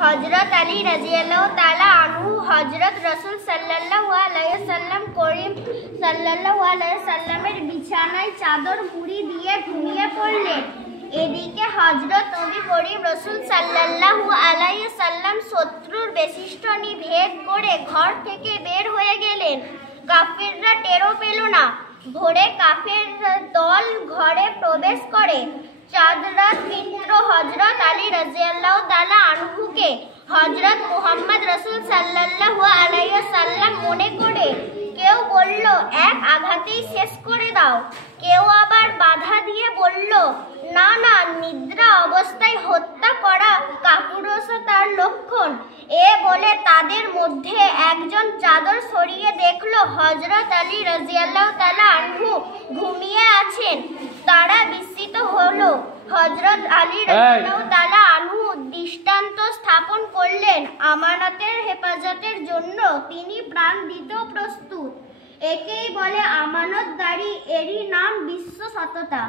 হযরত আলী রাদিয়াল্লাহু তাআলা আনহু হযরত রাসূল সাল্লাল্লাহু আলাইহি ওয়াসাল্লাম করিম সাল্লাল্লাহু আলাইহি ওয়াসাল্লামের বিছানায় চাদর মুড়ি দিয়ে ঘুমিয়ে পড়লেন। এদিকে হযরত নবী করিম রাসূল সাল্লাল্লাহু আলাইহি ওয়াসাল্লাম শত্রুর বেষ্টনী ভেদ করে ঘর থেকে বের হয়ে গেলেন। কাফিররা টেরও পেল না। ভোরে কাফের দল ঘরে প্রবেশ করে। চাঁদ রাত মিত্র হযরত আলী রাদিয়াল্লাহু তাআলা আনহুকে হযরত মুহাম্মদ রাসূল সাল্লাল্লাহু আলাইহি ওয়াসাল্লাম মনে করে কেউ বলল এক আঘাতেই শেষ করে দাও, কেউ আবার বাধা দিয়ে বলল না না, নিদ্রা অবস্থায় হত্যা করা কাপুরুষতার লক্ষণ। এ বলে তাদের মধ্যে একজন চাদর সরিয়ে দেখলো হযরত আলী রাদিয়াল্লাহু তাআলা আনহু ঘুমিয়ে আছেন। তারা বিস্মিত হলো। হযরত আলী রাদিয়াল্লাহু তাআলা আনহু দৃষ্টান্ত স্থাপন করলেন, আমানতের হেফাজতের জন্য তিনি প্রাণ দিতেও প্রস্তুত। একেই বলে আমানতদারি, এরই নাম বিশ্বসততা।